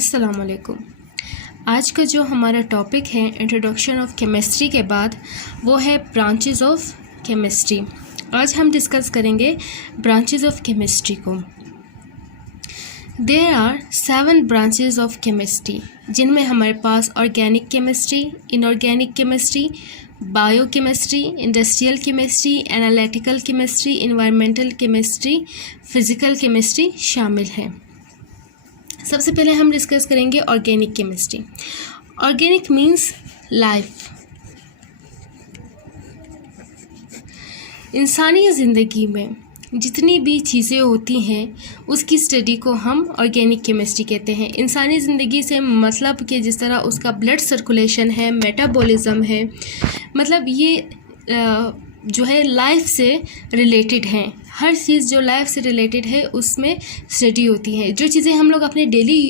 अस्सलाम वालेकुम। आज का जो हमारा टॉपिक है इंट्रोडक्शन ऑफ केमिस्ट्री के बाद वो है ब्रांचेस ऑफ केमिस्ट्री। आज हम डिस्कस करेंगे ब्रांचेस ऑफ केमिस्ट्री को। There are 7 branches of chemistry, जिनमें हमारे पास organic chemistry, inorganic chemistry, biochemistry, industrial chemistry, analytical chemistry, environmental chemistry, physical chemistry शामिल हैं। सबसे पहले हम डिस्कस करेंगे organic chemistry. Organic means life. इंसानी ज़िंदगी में जितनी भी चीज़ें होती हैं उसकी स्टडी को हम ऑर्गेनिक केमिस्ट्री कहते हैं। इंसानी ज़िंदगी से मतलब कि जिस तरह उसका ब्लड सर्कुलेशन है, मेटाबॉलिज्म है, मतलब ये जो है लाइफ से रिलेटेड हैं। हर चीज़ जो लाइफ से रिलेटेड है उसमें स्टडी होती है। जो चीज़ें हम लोग अपने डेली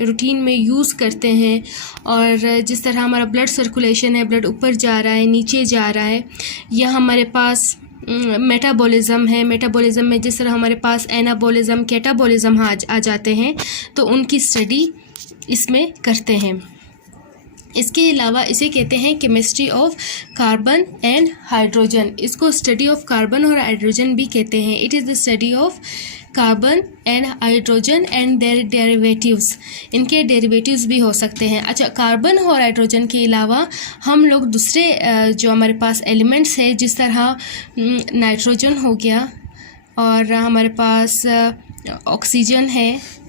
रूटीन में यूज़ करते हैं और जिस तरह हमारा ब्लड सर्कुलेशन है, ब्लड ऊपर जा रहा है, नीचे जा रहा है, या हमारे पास मेटाबॉलिज्म है, मेटाबॉलिज्म में जिस तरह हमारे पास एनाबॉलिज्म, कैटाबॉलिज्म आ जाते हैं, तो उनकी स्टडी इसमें करते हैं। इसके अलावा इसे कहते हैं chemistry of carbon and hydrogen. इसको स्टडी ऑफ कार्बन और हाइड्रोजन भी कहते हैं। It is the study of carbon and hydrogen and their derivatives. इनके डेरिवेटिव्स भी हो सकते हैं। अच्छा, कार्बन और हाइड्रोजन के अलावा हम लोग दूसरे जो हमारे पास एलिमेंट्स है, जिस तरह नाइट्रोजन हो गया और हमारे पास ऑक्सीजन है,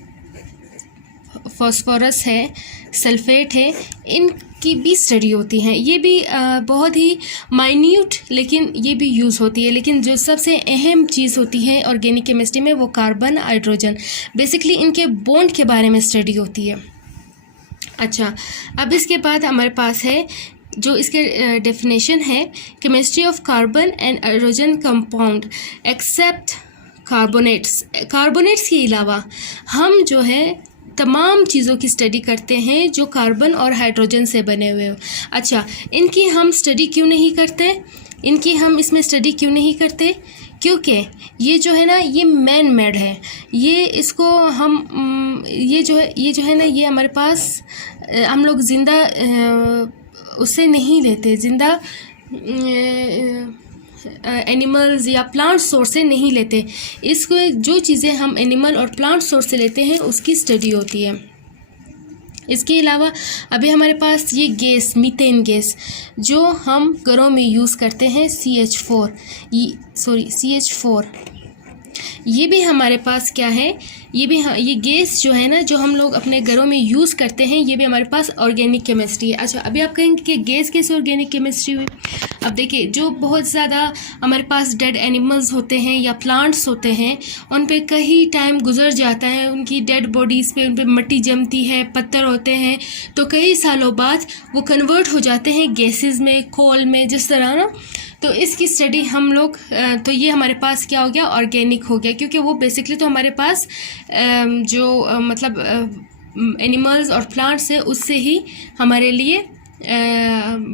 फॉस्फोरस है, सल्फेट है, इनकी भी स्टडी होती है। ये भी बहुत ही माइन्यूट लेकिन ये भी यूज़ होती है। लेकिन जो सबसे अहम चीज़ होती है ऑर्गेनिक केमिस्ट्री में वो कार्बन, हाइड्रोजन, बेसिकली इनके बॉन्ड के बारे में स्टडी होती है। अच्छा, अब इसके बाद हमारे पास है जो इसके डेफिनेशन है, chemistry of carbon and hydrogen compound except carbonates. Carbonates के अलावा हम जो है तमाम चीज़ों की स्टडी करते हैं जो कार्बन और हाइड्रोजन से बने हुए हो। अच्छा, इनकी हम स्टडी क्यों नहीं करते? इनकी हम इसमें स्टडी क्यों नहीं करते? क्योंकि ये जो है ना, ये मैन मेड है। ये इसको हम ये जो है ना, ये हमारे पास हम लोग ज़िंदा उससे नहीं लेते, ज़िंदा एनिमल्स या प्लांट सोर्स से नहीं लेते। इसको जो चीज़ें हम एनिमल और प्लांट सोर्स से लेते हैं उसकी स्टडी होती है। इसके अलावा अभी हमारे पास ये गैस, मीथेन गैस, जो हम घरों में यूज़ करते हैं, CH4, ये भी हमारे पास क्या है, ये गैस जो है ना, जो हम लोग अपने घरों में यूज़ करते हैं, ये भी हमारे पास ऑर्गेनिक केमिस्ट्री है। अच्छा, अभी आप कहेंगे कि गैस कैसे ऑर्गेनिक केमिस्ट्री हुई? अब देखिए, जो बहुत ज़्यादा हमारे पास डेड एनिमल्स होते हैं या प्लांट्स होते हैं, उन पे कई टाइम गुजर जाता है, उनकी डेड बॉडीज़ पे उन पे मिट्टी जमती है, पत्थर होते हैं, तो कई सालों बाद वो कन्वर्ट हो जाते हैं गैसेस में, कोल में, जिस तरह ना। तो इसकी स्टडी हम लोग तो ये हमारे पास क्या हो गया, ऑर्गेनिक हो गया, क्योंकि वो बेसिकली तो हमारे पास मतलब एनिमल्स और प्लांट्स है, उससे ही हमारे लिए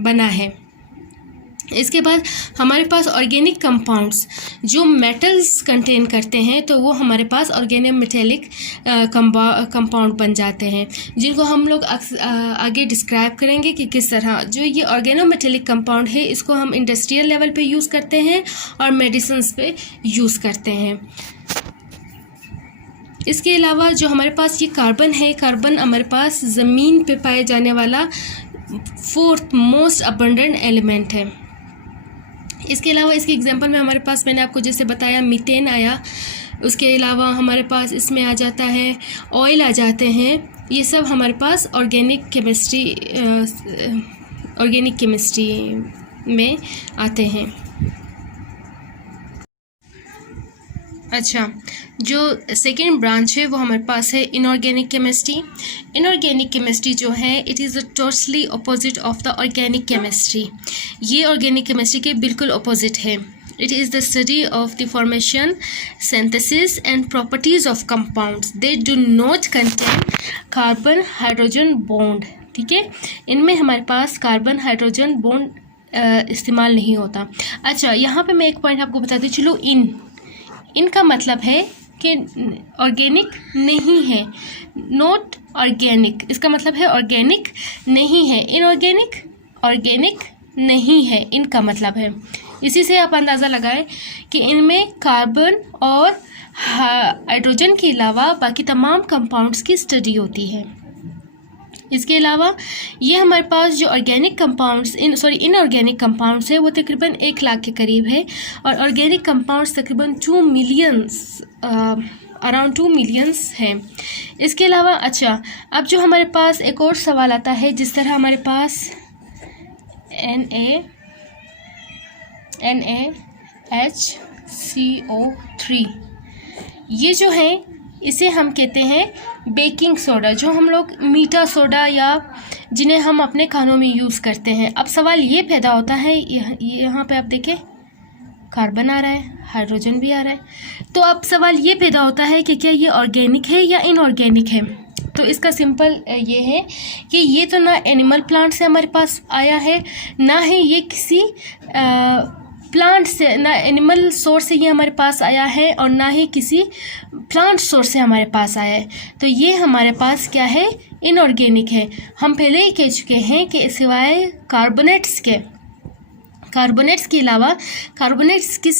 बना है। इसके बाद हमारे पास ऑर्गेनिक कंपाउंड्स जो मेटल्स कंटेन करते हैं, तो वो हमारे पास ऑर्गेनो मेटेलिक कंपाउंड बन जाते हैं, जिनको हम लोग आगे डिस्क्राइब करेंगे कि किस तरह। जो ये ऑर्गेनो मेटेलिक कंपाउंड है, इसको हम इंडस्ट्रियल लेवल पे यूज़ करते हैं और मेडिसिन्स पे यूज़ करते हैं। इसके अलावा जो हमारे पास ये कार्बन है, कार्बन हमारे पास ज़मीन पे पाए जाने वाला 4th मोस्ट अबंडेंट एलिमेंट है। इसके अलावा इसके एग्जांपल में हमारे पास, मैंने आपको जैसे बताया, मीथेन आया। उसके अलावा हमारे पास इसमें आ जाता है ऑयल, आ जाते हैं। ये सब हमारे पास ऑर्गेनिक केमिस्ट्री में आते हैं। अच्छा, जो सेकेंड ब्रांच है वो हमारे पास है इनऑर्गेनिक केमिस्ट्री। इनऑर्गेनिक केमिस्ट्री जो है, it is totally opposite of the organic chemistry. ये ऑर्गेनिक केमिस्ट्री के बिल्कुल अपोजिट है। It is the study of the formation, synthesis and properties of compounds. They do not contain carbon hydrogen bond. ठीक है, इनमें हमारे पास कार्बन हाइड्रोजन बॉन्ड इस्तेमाल नहीं होता। अच्छा, यहाँ पे मैं एक पॉइंट आपको बताती चलूँ, इनका मतलब है कि ऑर्गेनिक नहीं है, नॉट ऑर्गेनिक, इसका मतलब है ऑर्गेनिक नहीं है। इनऑर्गेनिक, ऑर्गेनिक नहीं है, इनका मतलब है। इसी से आप अंदाज़ा लगाएं कि इनमें कार्बन और हाइड्रोजन के अलावा बाकी तमाम कंपाउंड्स की स्टडी होती है। इसके अलावा ये हमारे पास जो ऑर्गेनिक कंपाउंड्स इनऑर्गेनिक कंपाउंड्स है वो तकरीबन 1 लाख के करीब है, और ऑर्गेनिक कंपाउंड्स तकरीबन 2 मिलियंस, अराउंड 2 मिलियंस हैं। इसके अलावा अच्छा, अब जो हमारे पास एक और सवाल आता है, जिस तरह हमारे पास NaHCO3 ये जो है इसे हम कहते हैं बेकिंग सोडा, जो हम लोग मीठा सोडा या जिन्हें हम अपने खानों में यूज़ करते हैं। अब सवाल ये पैदा होता है, यहाँ पे आप देखें कार्बन आ रहा है, हाइड्रोजन भी आ रहा है, तो अब सवाल ये पैदा होता है कि क्या ये ऑर्गेनिक है या इनऑर्गेनिक है। तो इसका सिंपल ये है कि ये तो ना एनिमल प्लांट से हमारे पास आया है, ना ही ये किसी प्लांट से, ना एनिमल सोर्स से ये हमारे पास आया है, और ना ही किसी प्लांट सोर्स से हमारे पास आया है। तो ये हमारे पास क्या है, इनऑर्गेनिक है। हम पहले ही कह चुके हैं कि सिवाय कार्बोनेट्स के अलावा कार्बोनेट्स की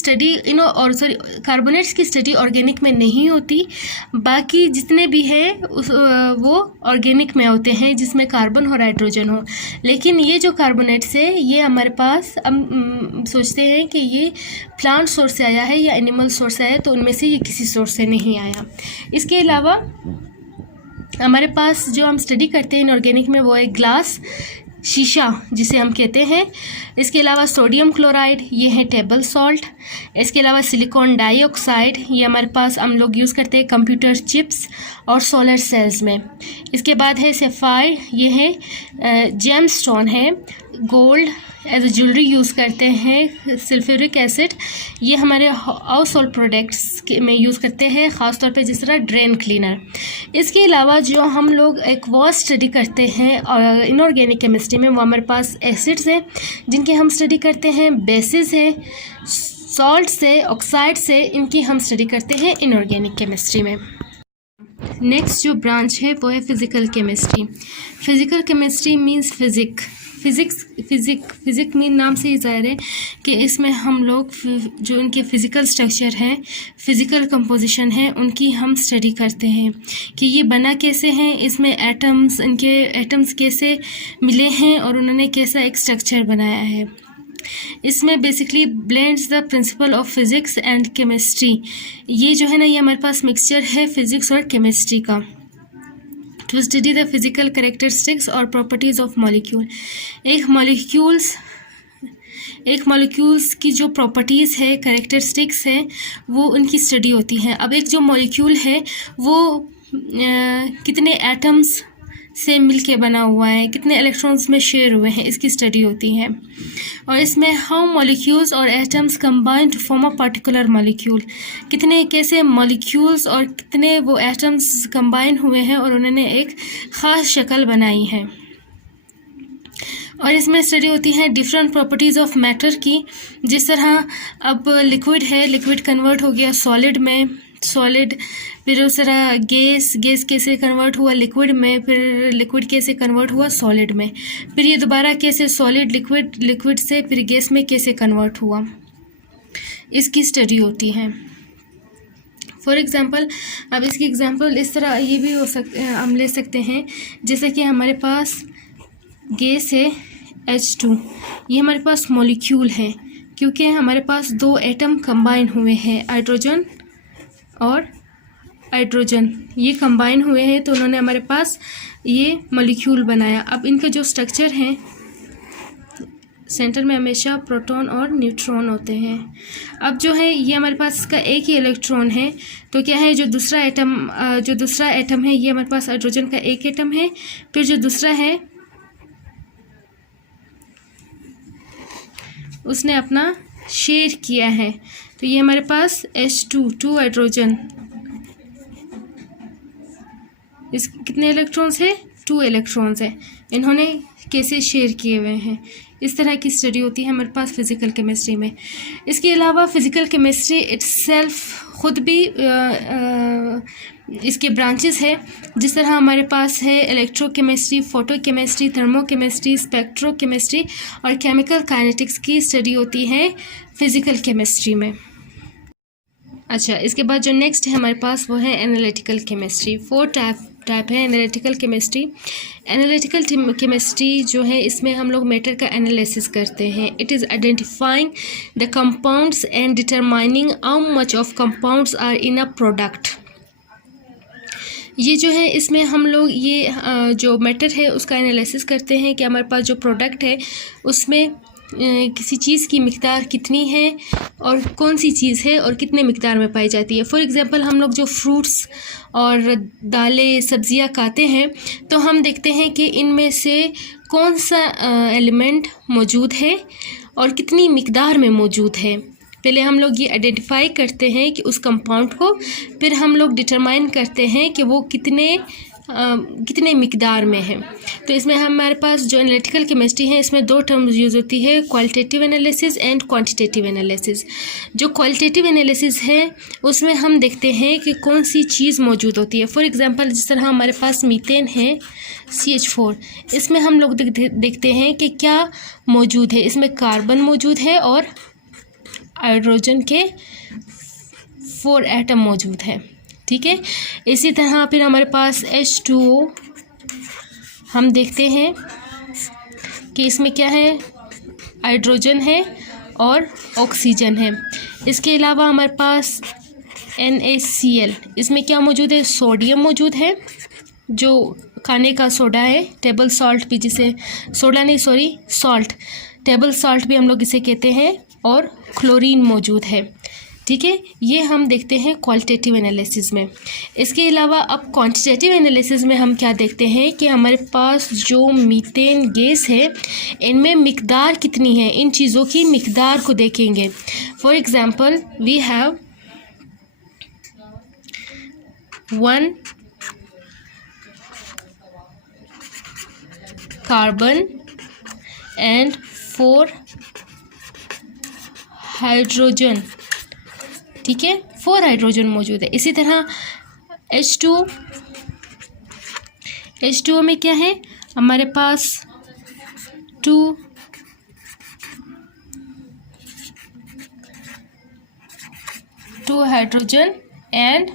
स्टडी ऑर्गेनिक में नहीं होती। बाकी जितने भी है वो ऑर्गेनिक में होते हैं, जिसमें कार्बन और हाइड्रोजन हो। लेकिन ये जो कार्बोनेट्स है ये हमारे पास, हम सोचते हैं कि ये प्लांट सोर्स से आया है या एनिमल सोर्स से आया है, तो उनमें से ये किसी सोर्स से नहीं आया। इसके अलावा हमारे पास जो हम स्टडी करते हैं इनऑर्गेनिक में, वो है ग्लास, शीशा जिसे हम कहते हैं। इसके अलावा सोडियम क्लोराइड, ये है टेबल सॉल्ट। इसके अलावा सिलिकॉन डाइऑक्साइड, ये हमारे पास हम लोग यूज़ करते हैं कंप्यूटर चिप्स और सोलर सेल्स में। इसके बाद है सेफायर, ये है जेम स्टोन है, gold as a jewellery use करते हैं। सल्फ्यूरिक एसिड, ये हमारे हाउस होल्ड प्रोडक्ट्स में यूज़ करते हैं, ख़ास तौर पे जिस तरह ड्रेन क्लीनर। इसके अलावा जो हम लोग एक वास्ट स्टडी करते हैं और इनऑर्गेनिक केमिस्ट्री में, वो हमारे पास एसिड्स हैं जिनकी हम स्टडी करते हैं, बेसिस है, सॉल्ट से, ऑक्साइड से, इनकी हम स्टडी करते हैं इनऑर्गेनिक केमिस्ट्री में। नेक्स्ट जो ब्रांच है वो है physical chemistry. Physical chemistry means physique mean नाम से ही ज़ाहिर है कि इसमें हम लोग जो उनके फ़िज़िकल स्ट्रक्चर हैं, फ़िज़िकल कंपोजिशन है, उनकी हम स्टडी करते हैं कि ये बना कैसे हैं, इसमें एटम्स, इनके एटम्स कैसे मिले हैं और उन्होंने कैसा एक स्ट्रक्चर बनाया है। इसमें basically blends the principle of physics and chemistry. ये जो है ना, ये हमारे पास मिक्सचर है फिज़िक्स और केमिस्ट्री का। To study the physical characteristics और प्रॉपर्टीज़ ऑफ मॉलिक्यूल। एक मॉलिक्यूल्स की जो प्रॉपर्टीज़ है, कैरेक्टरिस्टिक्स है, वो उनकी स्टडी होती है। अब एक जो मॉलिक्यूल है वो कितने एटम्स से मिलके बना हुआ है, कितने इलेक्ट्रॉन्स में शेयर हुए हैं, इसकी स्टडी होती है। और इसमें हाउ मॉलिक्यूल्स और atoms combine to form a particular molecule, कितने कैसे मॉलिक्यूल्स और कितने वो एटम्स कंबाइन हुए हैं और उन्होंने एक ख़ास शक्ल बनाई है। और इसमें स्टडी होती है डिफरेंट प्रॉपर्टीज़ ऑफ मैटर की। जिस तरह अब लिक्विड है, लिक्विड कन्वर्ट हो गया सॉलिड में, सॉलिड, फिर उस तरह गैस कैसे कन्वर्ट हुआ लिक्विड में, फिर लिक्विड कैसे कन्वर्ट हुआ सॉलिड में, फिर ये दोबारा कैसे सॉलिड लिक्विड से फिर गैस में कैसे कन्वर्ट हुआ, इसकी स्टडी होती है। फॉर एग्ज़ाम्पल, अब इसकी एग्ज़ाम्पल इस तरह ये भी हो सकते हैं, हम ले सकते हैं, जैसे कि हमारे पास गैस है H2, ये हमारे पास मॉलिक्यूल है क्योंकि हमारे पास 2 एटम कंबाइन हुए हैं, हाइड्रोजन और हाइड्रोजन, ये कंबाइन हुए हैं तो उन्होंने हमारे पास ये मॉलिक्यूल बनाया। अब इनका जो स्ट्रक्चर है, सेंटर में हमेशा प्रोटॉन और न्यूट्रॉन होते हैं। अब जो है ये हमारे पास इसका एक ही इलेक्ट्रॉन है, तो क्या है जो दूसरा एटम है ये हमारे पास हाइड्रोजन का एक एटम है, फिर जो दूसरा है उसने अपना शेयर किया है, तो ये हमारे पास H2 हाइड्रोजन, इस कितने इलेक्ट्रॉन्स है 2 इलेक्ट्रॉन्स हैं, इन्होंने कैसे शेयर किए हुए हैं। इस तरह की स्टडी होती है हमारे पास फ़िज़िकल केमिस्ट्री में। इसके अलावा फ़िज़िकल केमिस्ट्री इट्सेल्फ ख़ुद भी इसके ब्रांचेस है। जिस तरह हमारे पास है इलेक्ट्रोकेमिस्ट्री, फोटोकेमिस्ट्री, थर्मोकेमिस्ट्री, स्पेक्ट्रोकेमिस्ट्री और केमिकल काइनेटिक्स की स्टडी होती है फ़िज़िकल केमिस्ट्री में। अच्छा, इसके बाद जो नेक्स्ट है हमारे पास वो है एनालिटिकल केमिस्ट्री। 4 टाइप है एनालिटिकल केमिस्ट्री। एनालिटिकल केमिस्ट्री जो है इसमें हम लोग मैटर का एनालिसिस करते हैं। It is identifying the compounds and determining how much of compounds are in a product. ये जो है इसमें हम लोग ये जो मैटर है उसका एनालिसिस करते हैं कि हमारे पास जो प्रोडक्ट है उसमें किसी चीज़ की मिक़दार कितनी है और कौन सी चीज़ है और कितने मिक़दार में पाई जाती है। फॉर एग्ज़ाम्पल हम लोग जो फ्रूट्स और दालें सब्ज़ियाँ खाते हैं तो हम देखते हैं कि इनमें से कौन सा एलिमेंट मौजूद है और कितनी मिक़दार में मौजूद है। पहले हम लोग ये आइडेंटिफाई करते हैं कि उस कंपाउंड को, फिर हम लोग डिटरमाइन करते हैं कि वो कितने मिक़दार में है। तो इसमें हमारे पास जो एनालिटिकल केमिस्ट्री है इसमें 2 टर्म्स यूज़ होती है, qualitative analysis and quantitative analysis. जो क्वालिटेटिव एनालिसिस है उसमें हम देखते हैं कि कौन सी चीज़ मौजूद होती है। फॉर एग्ज़ाम्पल जिस तरह हमारे पास मीथेन है CH4, इसमें हम लोग देखते हैं कि क्या मौजूद है। इसमें कार्बन मौजूद है और हाइड्रोजन के 4 एटम मौजूद है, ठीक है। इसी तरह फिर हमारे पास H2O, हम देखते हैं कि इसमें क्या है, हाइड्रोजन है और ऑक्सीजन है। इसके अलावा हमारे पास NaCl, इसमें क्या मौजूद है, सोडियम मौजूद है जो खाने का सोडा है, टेबल सॉल्ट भी जिसे सोडा नहीं सॉरी सॉल्ट, टेबल सॉल्ट भी हम लोग इसे कहते हैं, और क्लोरीन मौजूद है, ठीक है। ये हम देखते हैं क्वालिटेटिव एनालिसिस में। इसके अलावा अब क्वांटिटेटिव एनालिसिस में हम क्या देखते हैं कि हमारे पास जो मीथेन गैस है इनमें मिक़दार कितनी है, इन चीज़ों की मिक़दार को देखेंगे। For example we have 1 carbon and 4 hydrogen, ठीक है, 4 हाइड्रोजन मौजूद है। इसी तरह H2O में क्या है, हमारे पास 2 हाइड्रोजन एंड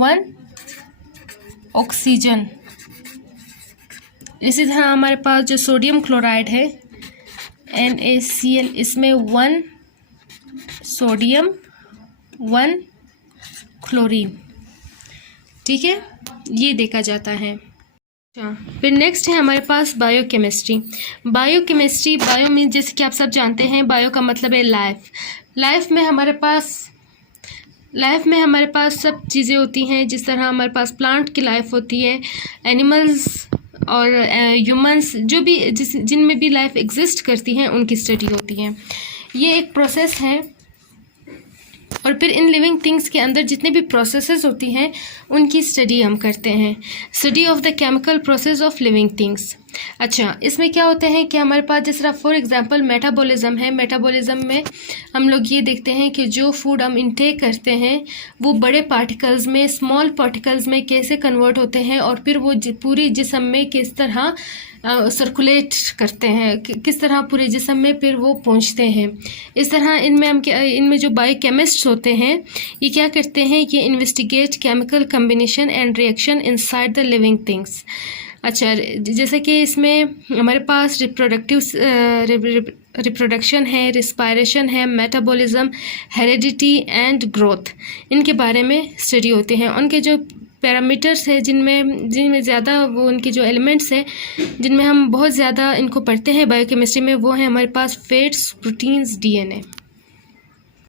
1 ऑक्सीजन। इसी तरह हमारे पास जो सोडियम क्लोराइड है NaCl, इसमें 1 सोडियम 1 क्लोरीन, ठीक है, ये देखा जाता है। फिर नेक्स्ट है हमारे पास बायोकेमिस्ट्री। बायो मीन्स जैसे कि आप सब जानते हैं, बायो का मतलब है लाइफ। लाइफ में हमारे पास सब चीज़ें होती हैं। जिस तरह हमारे पास प्लांट की लाइफ होती है, एनिमल्स और ह्यूमंस जो भी जिनमें भी लाइफ एग्जिस्ट करती हैं उनकी स्टडी होती है। ये एक प्रोसेस है। और फिर इन लिविंग थिंग्स के अंदर जितने भी प्रोसेसेस होती हैं उनकी स्टडी हम करते हैं, study of the chemical process of living things. अच्छा, इसमें क्या होता है कि हमारे पास जिस तरह फॉर एग्जांपल मेटाबॉलिज्म है। मेटाबॉलिज्म में हम लोग ये देखते हैं कि जो फूड हम इंटेक करते हैं वो बड़े पार्टिकल्स में, स्मॉल पार्टिकल्स में कैसे कन्वर्ट होते हैं और फिर वो पूरी जिस्म में किस तरह सर्कुलेट करते हैं, किस तरह पूरे जिस्म में फिर वो पहुंचते हैं। इस तरह इनमें जो बायोकेमिस्ट्स होते हैं ये क्या करते हैं, ये investigate chemical combination and reaction inside the living things. अच्छा, जैसे कि इसमें हमारे पास रिप्रोडक्शन है, रिस्पायरेशन है, मेटाबॉलिज्म, हेरिडिटी एंड ग्रोथ, इनके बारे में स्टडी होते हैं। उनके जो पैरामीटर्स है जिनमें ज़्यादा वो उनके जो एलिमेंट्स हैं जिनमें हम बहुत ज़्यादा इनको पढ़ते हैं बायोकेमिस्ट्री में, वो है हमारे पास फैट्स, प्रोटीन्स, DNA।